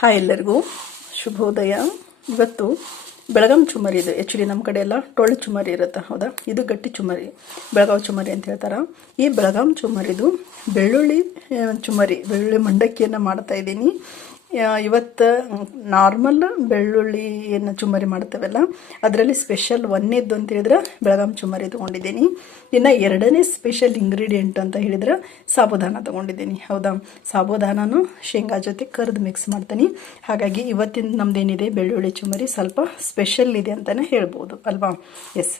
Hi ಎಲ್ಲರಿಗೂ ಶುಭೋದಯ. ಇವತ್ತು ಬೆಳಗಾಂ ಚುಮರಿ ಇದು. ಆ್ಯಕ್ಚುಲಿ ನಮ್ಮ ಕಡೆ ಎಲ್ಲ ಟೊಳ್ಳು ಚುಮರಿ ಇರುತ್ತೆ, ಹೌದಾ? ಇದು ಗಟ್ಟಿ ಚುಮರಿ, ಬೆಳಗಾವಿ ಚುಮರಿ ಅಂತ ಹೇಳ್ತಾರೆ. ಈ ಬೆಳಗಾಂ ಚುಮರಿದು ಬೆಳ್ಳುಳ್ಳಿ ಬೆಳ್ಳುಳ್ಳಿ ಮಂಡಕ್ಕಿಯನ್ನು ಮಾಡ್ತಾ ಇದ್ದೀನಿ. ಇವತ್ತು ನಾರ್ಮಲ್ ಬೆಳ್ಳುಳ್ಳಿ ಏನು ಚುಮರಿ ಮಾಡ್ತೇವಲ್ಲ ಅದರಲ್ಲಿ ಸ್ಪೆಷಲ್ ಒಂದೇದ್ದು ಅಂತ ಹೇಳಿದ್ರೆ ಬೆಳಗಾಂ ಚುಮರಿ ತೊಗೊಂಡಿದ್ದೀನಿ. ಇನ್ನು ಎರಡನೇ ಸ್ಪೆಷಲ್ ಇಂಗ್ರೀಡಿಯೆಂಟ್ ಅಂತ ಹೇಳಿದ್ರೆ ಸಾಬುದಾನ ತೊಗೊಂಡಿದ್ದೀನಿ, ಹೌದಾ? ಸಾಬುದಾನನು ಶೇಂಗಾ ಜೊತೆ ಕರ್ದು ಮಿಕ್ಸ್ ಮಾಡ್ತೀನಿ. ಹಾಗಾಗಿ ಇವತ್ತಿನ ನಮ್ದೇನಿದೆ ಬೆಳ್ಳುಳ್ಳಿ ಚುಮರಿ ಸ್ವಲ್ಪ ಸ್ಪೆಷಲ್ ಇದೆ ಅಂತಲೇ ಹೇಳ್ಬೋದು ಅಲ್ವಾ? ಎಸ್,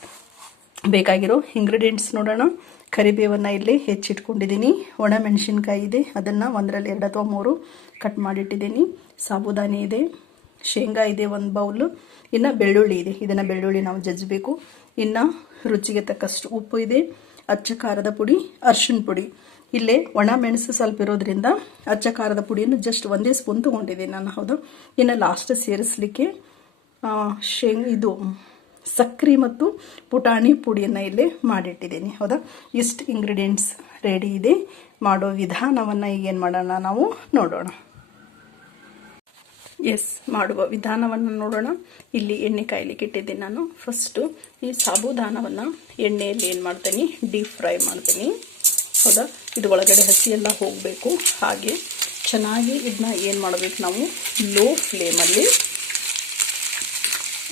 ಬೇಕಾಗಿರೋ ಇಂಗ್ರೀಡಿಯೆಂಟ್ಸ್ ನೋಡೋಣ. ಕರಿಬೇವನ್ನು ಇಲ್ಲಿ ಹೆಚ್ಚಿಟ್ಕೊಂಡಿದ್ದೀನಿ. ಒಣ ಮೆಣಸಿನ್ಕಾಯಿ ಇದೆ, ಅದನ್ನು ಒಂದರಲ್ಲಿ 2 ಅಥವಾ 3 ಕಟ್ ಮಾಡಿಟ್ಟಿದ್ದೀನಿ. ಸಾಬುದಾನಿ ಇದೆ, ಶೇಂಗಾ ಇದೆ 1 ಬೌಲು, ಇನ್ನು ಬೆಳ್ಳುಳ್ಳಿ ಇದೆ. ಇದನ್ನು ಬೆಳ್ಳುಳ್ಳಿ ನಾವು ಜಜ್ಜಬೇಕು. ಇನ್ನು ರುಚಿಗೆ ತಕ್ಕಷ್ಟು ಉಪ್ಪು ಇದೆ, ಅಚ್ಚ ಖಾರದ ಪುಡಿ, ಅರ್ಶಿನ ಪುಡಿ. ಇಲ್ಲೇ ಒಣ ಮೆಣಸು ಸ್ವಲ್ಪ ಇರೋದ್ರಿಂದ ಅಚ್ಚ ಖಾರದ ಪುಡಿಯನ್ನು ಜಸ್ಟ್ 1 ಸ್ಪೂನ್ ತೊಗೊಂಡಿದ್ದೀನಿ ನಾನು, ಹೌದು. ಇನ್ನು ಲಾಸ್ಟ್ ಸೇರಿಸಲಿಕ್ಕೆ ಇದು ಸಕ್ಕರೆ ಮತ್ತು ಪುಟಾಣಿ ಪುಡಿಯನ್ನು ಇಲ್ಲಿ ಮಾಡಿಟ್ಟಿದ್ದೀನಿ, ಹೌದಾ? ಇಷ್ಟು ಇಂಗ್ರೀಡಿಯೆಂಟ್ಸ್ ರೆಡಿ ಇದೆ. ಮಾಡೋ ವಿಧಾನವನ್ನು ಈಗೇನು ಮಾಡೋಣ ನಾವು ನೋಡೋಣ. ಎಸ್, ಮಾಡುವ ವಿಧಾನವನ್ನು ನೋಡೋಣ. ಇಲ್ಲಿ ಎಣ್ಣೆ ಕಾಯ್ಲಿಕ್ಕೆ ಇಟ್ಟಿದ್ದೀನಿ ನಾನು. ಫಸ್ಟು ಈ ಸಾಬುದಾನವನ್ನು ಎಣ್ಣೆಯಲ್ಲಿ ಏನು ಮಾಡ್ತೀನಿ, ಡೀಪ್ ಫ್ರೈ ಮಾಡ್ತೀನಿ, ಹೌದಾ? ಇದು ಒಳಗಡೆ ಹಸಿ ಎಲ್ಲ ಹೋಗಬೇಕು. ಹಾಗೆ ಚೆನ್ನಾಗಿ ಇದನ್ನ ಏನು ಮಾಡಬೇಕು, ನಾವು ಲೋ ಫ್ಲೇಮಲ್ಲಿ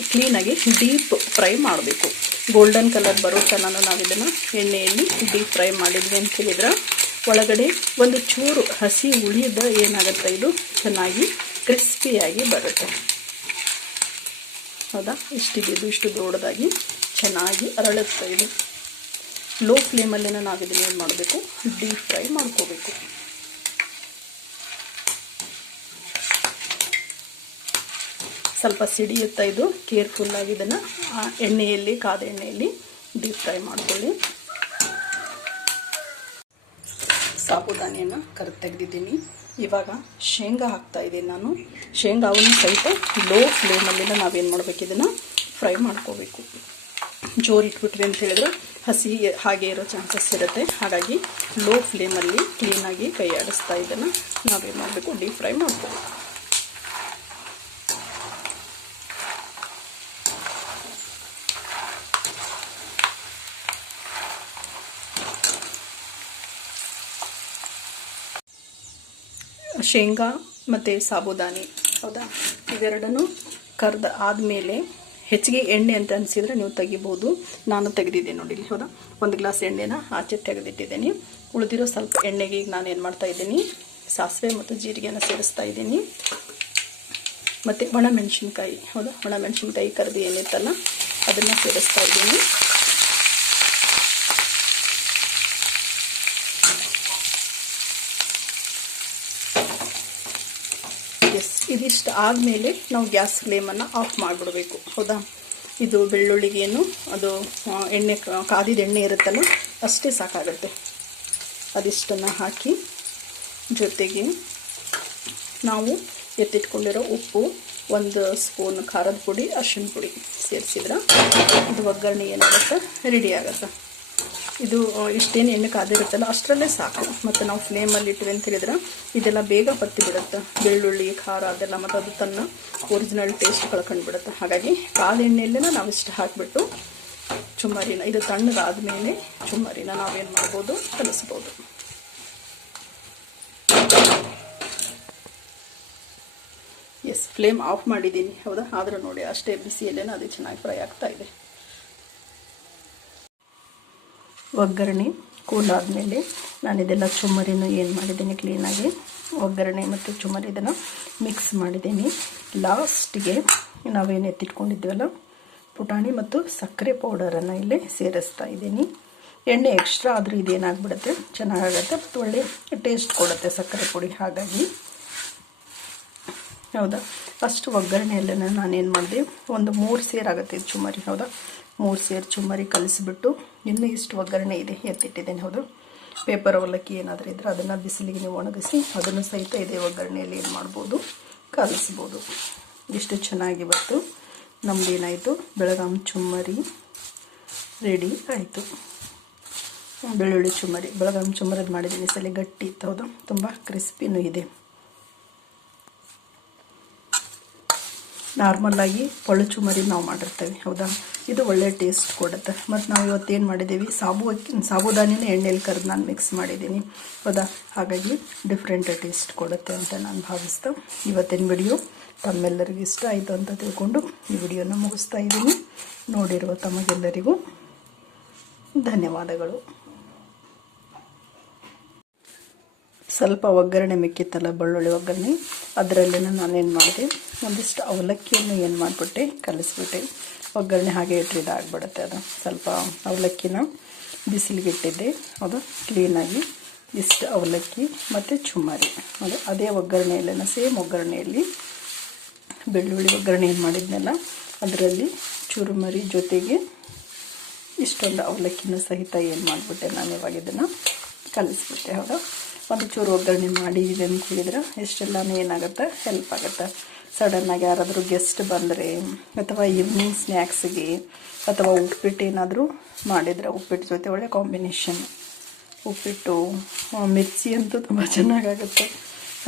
ಕ್ಲೀನಾಗಿ ಡೀಪ್ ಫ್ರೈ ಮಾಡಬೇಕು. ಗೋಲ್ಡನ್ ಕಲರ್ ಬರೋ ತನಕ ನಾವು ಇದನ್ನು ಎಣ್ಣೆಯಲ್ಲಿ ಡೀಪ್ ಫ್ರೈ ಮಾಡಿದ್ವಿ ಅಂತ ಹೇಳಿದ್ರೆ ಒಳಗಡೆ ಒಂದು ಚೂರು ಹಸಿ ಉಳಿದ ಏನಾಗುತ್ತೆ, ಇದು ಚೆನ್ನಾಗಿ ಕ್ರಿಸ್ಪಿಯಾಗಿ ಬರುತ್ತೆ, ಹೌದಾ? ಇಷ್ಟು ದೊಡ್ಡದಾಗಿ ಚೆನ್ನಾಗಿ ಅರಳುತ್ತೆ. ಇದು ಲೋ ಫ್ಲೇಮಲ್ಲೇ ನಾವು ಇದನ್ನು ಏನು ಮಾಡಬೇಕು, ಡೀಪ್ ಫ್ರೈ ಮಾಡ್ಕೋಬೇಕು. ಸ್ವಲ್ಪ ಸಿಡಿಯುತ್ತಾ ಇದು, ಕೇರ್ಫುಲ್ಲಾಗಿ ಇದನ್ನು ಎಣ್ಣೆಯಲ್ಲಿ, ಕಾದ ಎಣ್ಣೆಯಲ್ಲಿ ಡೀಪ್ ಫ್ರೈ ಮಾಡ್ಕೊಳ್ಳಿ. ಸಾಬುದಾನಿಯನ್ನು ಕರೆದು ತೆಗೆದಿದ್ದೀನಿ. ಇವಾಗ ಶೇಂಗಾ ಹಾಕ್ತಾ ಇದ್ದೀನಿ ನಾನು. ಶೇಂಗಾವನ್ನು ಸಹಿತ ಲೋ ಫ್ಲೇಮಲ್ಲಿ ನಾವೇನು ಮಾಡಬೇಕು, ಇದನ್ನು ಫ್ರೈ ಮಾಡ್ಕೋಬೇಕು. ಜೋರಿಟ್ಬಿಟ್ವಿ ಅಂತ ಹೇಳಿದ್ರೆ ಹಸಿ ಹಾಗೆ ಇರೋ ಚಾನ್ಸಸ್ ಇರುತ್ತೆ. ಹಾಗಾಗಿ ಲೋ ಫ್ಲೇಮಲ್ಲಿ ಕ್ಲೀನಾಗಿ ಕೈ ಆಡಿಸ್ತಾ ಇದನ್ನು ನಾವೇನು ಮಾಡಬೇಕು, ಡೀಪ್ ಫ್ರೈ ಮಾಡ್ಕೋಬೇಕು. ಶೇಂಗಾ ಮತ್ತು ಸಾಬುದಾನಿ, ಹೌದಾ? ಇವೆರಡನ್ನು ಕರ್ದು ಆದಮೇಲೆ ಹೆಚ್ಚಿಗೆ ಎಣ್ಣೆ ಅಂತ ಅನಿಸಿದರೆ ನೀವು ತೆಗಿಬೋದು. ನಾನು ತೆಗೆದಿದ್ದೀನಿ ನೋಡಿ, ಹೌದಾ? 1 ಗ್ಲಾಸ್ ಎಣ್ಣೆನ ಆಚೆ ತೆಗೆದಿಟ್ಟಿದ್ದೀನಿ. ಉಳಿದಿರೋ ಸ್ವಲ್ಪ ಎಣ್ಣೆಗೆ ಈಗ ನಾನು ಏನು ಮಾಡ್ತಾ ಇದ್ದೀನಿ, ಸಾಸಿವೆ ಮತ್ತು ಜೀರಿಗೆನ ಸೇರಿಸ್ತಾ ಇದ್ದೀನಿ. ಮತ್ತು ಒಣ ಮೆಣಸಿನ್ಕಾಯಿ, ಹೌದಾ? ಒಣ ಮೆಣಸಿನ್ಕಾಯಿ ಕರ್ದು ಏನಿತ್ತಲ್ಲ ಅದನ್ನು ಸೇರಿಸ್ತಾ ಇದ್ದೀನಿ. ಇದಿಷ್ಟು ಆದಮೇಲೆ ನಾವು ಗ್ಯಾಸ್ ಫ್ಲೇಮನ್ನು ಆಫ್ ಮಾಡಿಬಿಡಬೇಕು, ಹೌದಾ? ಇದು ಬೆಳ್ಳುಳ್ಳಿಗೇನು ಅದು ಎಣ್ಣೆ ಕಾದಿದ ಎಣ್ಣೆ ಇರುತ್ತಲ್ಲ ಅಷ್ಟೇ ಸಾಕಾಗುತ್ತೆ. ಅದಿಷ್ಟನ್ನು ಹಾಕಿ ಜೊತೆಗೆ ನಾವು ಎತ್ತಿಟ್ಕೊಂಡಿರೋ ಉಪ್ಪು, 1 ಸ್ಪೂನ್ ಖಾರದ ಪುಡಿ, ಅರಿಶಿನ ಪುಡಿ ಸೇರಿಸಿದ್ರೆ ಇದು ಒಗ್ಗರಣೆ ಏನಾಗುತ್ತೆ, ರೆಡಿ ಆಗುತ್ತೆ. ಇದು ಇಷ್ಟೇನು ಎಣ್ಣೆ ಕಾದಿರುತ್ತಲ್ಲ ಅಷ್ಟರಲ್ಲೇ ಸಾಕು. ಮತ್ತು ನಾವು ಫ್ಲೇಮಲ್ಲಿ ಇಟ್ವಿ ಅಂತ ಹೇಳಿದ್ರೆ ಇದೆಲ್ಲ ಬೇಗ ಬತ್ತಿ ಬಿಡುತ್ತೆ, ಬೆಳ್ಳುಳ್ಳಿ ಖಾರ ಅದೆಲ್ಲ, ಮತ್ತು ಅದು ತನ್ನ ಒರಿಜಿನಲ್ ಟೇಸ್ಟ್ ಕಳ್ಕೊಂಡು ಬಿಡುತ್ತೆ. ಹಾಗಾಗಿ ಕಾದ ಎಣ್ಣೆಯಲ್ಲೇ ನಾವು ಇಷ್ಟು ಹಾಕಿಬಿಟ್ಟು ಚುಮ್ಮರಿನ, ಇದು ತಣ್ಣಗಾದ್ಮೇಲೆ ಚುಮ್ಮರಿನ ನಾವೇನು ಮಾಡ್ಬೋದು, ಕಲಿಸ್ಬೋದು. ಎಸ್, ಫ್ಲೇಮ್ ಆಫ್ ಮಾಡಿದ್ದೀನಿ, ಹೌದಾ? ಆದರೂ ನೋಡಿ ಅಷ್ಟೇ ಬಿಸಿಯಲ್ಲೇನೋ ಅದು ಚೆನ್ನಾಗಿ ಫ್ರೈ ಆಗ್ತಾ ಇದೆ. ಒಗ್ಗರಣೆ ಕೂಲ್ ಆದಮೇಲೆ ನಾನು ಇದೆಲ್ಲ ಚುಮ್ಮರಿನೂ ಏನು ಮಾಡಿದ್ದೀನಿ, ಕ್ಲೀನಾಗಿ ಒಗ್ಗರಣೆ ಮತ್ತು ಚುಮ್ಮರಿ ಇದನ್ನು ಮಿಕ್ಸ್ ಮಾಡಿದ್ದೀನಿ. ಲಾಸ್ಟಿಗೆ ನಾವೇನು ಎತ್ತಿಟ್ಕೊಂಡಿದ್ದೀವಲ್ಲ ಪುಟಾಣಿ ಮತ್ತು ಸಕ್ಕರೆ ಪೌಡರನ್ನು ಇಲ್ಲಿ ಸೇರಿಸ್ತಾ ಇದ್ದೀನಿ. ಎಣ್ಣೆ ಎಕ್ಸ್ಟ್ರಾ ಆದರೂ ಇದೇನಾಗ್ಬಿಡುತ್ತೆ, ಚೆನ್ನಾಗಾಗುತ್ತೆ ಮತ್ತು ಒಳ್ಳೆ ಟೇಸ್ಟ್ ಕೊಡುತ್ತೆ ಸಕ್ಕರೆ ಪುಡಿ. ಹಾಗಾಗಿ ಹೌದಾ, ಅಷ್ಟು ಒಗ್ಗರಣೆಯಲ್ಲೇ ನಾನೇನು ಮಾಡಿದೆ, ಒಂದು 3 ಸೇರಾಗುತ್ತೆ ಇದು ಚುಮ್ಮರಿ, ಹೌದಾ? 3 ಸೇರು ಚುಮ್ಮರಿ ಕಲಿಸ್ಬಿಟ್ಟು ಇನ್ನೂ ಇಷ್ಟು ಒಗ್ಗರಣೆ ಇದೆ ಎತ್ತಿಟ್ಟಿದ್ದೇನೆ, ಹೌದು? ಪೇಪರ್ ಅವಲಕ್ಕಿ ಏನಾದರೂ ಇದ್ದರೆ ಅದನ್ನು ಬಿಸಿಲಿಗೆ ನೀವು ಒಣಗಿಸಿ ಅದನ್ನು ಸಹಿತ ಇದೇ ಒಗ್ಗರಣೆಯಲ್ಲಿ ಏನು ಮಾಡ್ಬೋದು, ಕಲಿಸ್ಬೋದು. ಇಷ್ಟು ಚೆನ್ನಾಗಿ ಬಂತು. ನಮ್ಮದೇನಾಯಿತು, ಬೆಳಗಾಂ ಚುಮ್ಮರಿ ರೆಡಿ ಆಯಿತು. ಬೆಳ್ಳುಳ್ಳಿ ಚುಮ್ಮರಿ, ಬೆಳಗಾಂ ಚುಮ್ಮರಿದು ಮಾಡಿದ್ದೀನಿ. ಸಲ ಗಟ್ಟಿ ಇತ್ತು, ಹೌದು? ತುಂಬ ಕ್ರಿಸ್ಪಿನೂ ಇದೆ. ನಾರ್ಮಲ್ಲಾಗಿ ಪೊಳ್ಳು ಚುಮರಿ ನಾವು ಮಾಡಿರ್ತೇವೆ, ಹೌದಾ. ಇದು ಒಳ್ಳೆ ಟೇಸ್ಟ್ ಕೊಡುತ್ತೆ. ಮತ್ತು ನಾವು ಇವತ್ತೇನು ಮಾಡಿದ್ದೀವಿ, ಸಾಬುದಾನಿನ ಎಣ್ಣೆಯಲ್ಲಿ ಕರೆದು ನಾನು ಮಿಕ್ಸ್ ಮಾಡಿದ್ದೀನಿ, ಹೌದಾ. ಹಾಗಾಗಿ ಡಿಫ್ರೆಂಟ್ ಟೇಸ್ಟ್ ಕೊಡುತ್ತೆ ಅಂತ ನಾನು ಭಾವಿಸ್ತಾ ಇವತ್ತಿನ ವಿಡಿಯೋ ತಮ್ಮೆಲ್ಲರಿಗೂ ಇಷ್ಟ ಆಯಿತು ಅಂತ ತಿಳ್ಕೊಂಡು ಈ ವಿಡಿಯೋನ ಮುಗಿಸ್ತಾ ಇದ್ದೀನಿ. ನೋಡಿರುವ ತಮಗೆಲ್ಲರಿಗೂ ಧನ್ಯವಾದಗಳು. ಸ್ವಲ್ಪ ಒಗ್ಗರಣೆ ಮಿಕ್ಕಿತ್ತಲ್ಲ, ಬೆಳ್ಳುಳ್ಳಿ ಒಗ್ಗರಣೆ, ಅದರಲ್ಲೇ ನಾನೇನು ಮಾಡಿದೆ, ಒಂದಿಷ್ಟು ಅವಲಕ್ಕಿಯನ್ನು ಏನು ಮಾಡಿಬಿಟ್ಟೆ, ಕಲಿಸ್ಬಿಟ್ಟೆ. ಒಗ್ಗರಣೆ ಹಾಗೆ ಇಟ್ಟರೆ ಇದಾಗ್ಬಿಡುತ್ತೆ. ಅದು ಸ್ವಲ್ಪ ಅವಲಕ್ಕಿನ ಬಿಸಿಲಿಗೆ ಇಟ್ಟಿದ್ದೆ, ಅದು ಕ್ಲೀನಾಗಿ ಇಷ್ಟು ಅವಲಕ್ಕಿ ಮತ್ತು ಚುಮ್ಮರಿ, ಅದು ಅದೇ ಒಗ್ಗರಣೆಯಲ್ಲೇನ ಸೇಮ್ ಒಗ್ಗರಣೆಯಲ್ಲಿ ಬೆಳ್ಳುಳ್ಳಿ ಒಗ್ಗರಣೆ ಏನು ಮಾಡಿದ್ನಲ್ಲ ಅದರಲ್ಲಿ ಚುರುಮರಿ ಜೊತೆಗೆ ಇಷ್ಟೊಂದು ಅವಲಕ್ಕಿನ ಸಹಿತ ಏನು ಮಾಡಿಬಿಟ್ಟೆ, ನಾನು ಇವಾಗ ಇದನ್ನು ಕಲಿಸ್ಬಿಟ್ಟೆ, ಹೌದಾ. ಒಂದು ಚೂರು ಒಗ್ಗರಣೆ ಮಾಡಿದೆ ಅಂತ ಹೇಳಿದ್ರೆ ಎಷ್ಟೆಲ್ಲನೂ ಏನಾಗುತ್ತೆ, ಹೆಲ್ಪ್ ಆಗುತ್ತೆ. ಸಡನ್ನಾಗಿ ಯಾರಾದರೂ ಗೆಸ್ಟ್ ಬಂದರೆ ಅಥವಾ ಈವ್ನಿಂಗ್ ಸ್ನ್ಯಾಕ್ಸಿಗೆ ಅಥವಾ ಉಪ್ಪಿಟ್ಟು ಏನಾದರೂ ಮಾಡಿದರೆ, ಉಪ್ಪಿಟ್ಟು ಜೊತೆ ಒಳ್ಳೆ ಕಾಂಬಿನೇಷನ್. ಉಪ್ಪಿಟ್ಟು ಮಿರ್ಚಿ ಅಂತೂ ತುಂಬ ಚೆನ್ನಾಗಾಗುತ್ತೆ,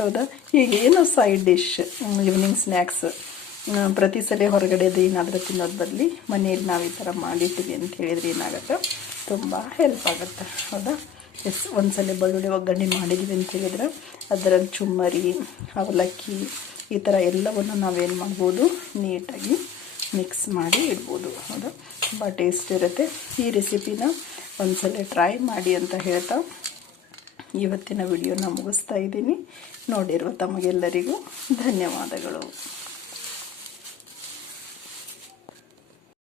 ಹೌದಾ. ಹೀಗೇನೋ ಸೈಡ್ ಡಿಶ್ ಈವ್ನಿಂಗ್ ಸ್ನ್ಯಾಕ್ಸ್ ಪ್ರತಿ ಸಲ ಹೊರಗಡೆದು ಏನಾದರೂ ತಿನ್ನೋದು ಬದಲಿ ಮನೆಯಲ್ಲಿ ನಾವು ಈ ಥರ ಮಾಡಿರ್ತೀವಿ ಅಂತ ಹೇಳಿದ್ರೆ ಏನಾಗುತ್ತೆ, ತುಂಬ ಹೆಲ್ಪ್ ಆಗುತ್ತೆ, ಹೌದಾ. ಒಂದ್ಸಲ ಬೆಳ್ಳುಳ್ಳಿ ಒಗ್ಗರಣೆ ಮಾಡಿದ್ವಿ ಅಂತ ಹೇಳಿದ್ರೆ ಅದರಲ್ಲಿ ಚುಮ್ಮರಿ, ಅವಲಕ್ಕಿ ಈ ಥರ ಎಲ್ಲವನ್ನು ನಾವೇನು ಮಾಡ್ಬೋದು, ನೀಟಾಗಿ ಮಿಕ್ಸ್ ಮಾಡಿ ಇಡ್ಬೋದು, ಹೌದಾ. ತುಂಬ ಟೇಸ್ಟ್ ಇರುತ್ತೆ. ಈ ರೆಸಿಪಿನ ಒಂದ್ಸಲ ಟ್ರೈ ಮಾಡಿ ಅಂತ ಹೇಳ್ತಾ ಇವತ್ತಿನ ವಿಡಿಯೋನ ಮುಗಿಸ್ತಾ ಇದ್ದೀನಿ. ನೋಡಿರುವ ತಮಗೆಲ್ಲರಿಗೂ ಧನ್ಯವಾದಗಳು.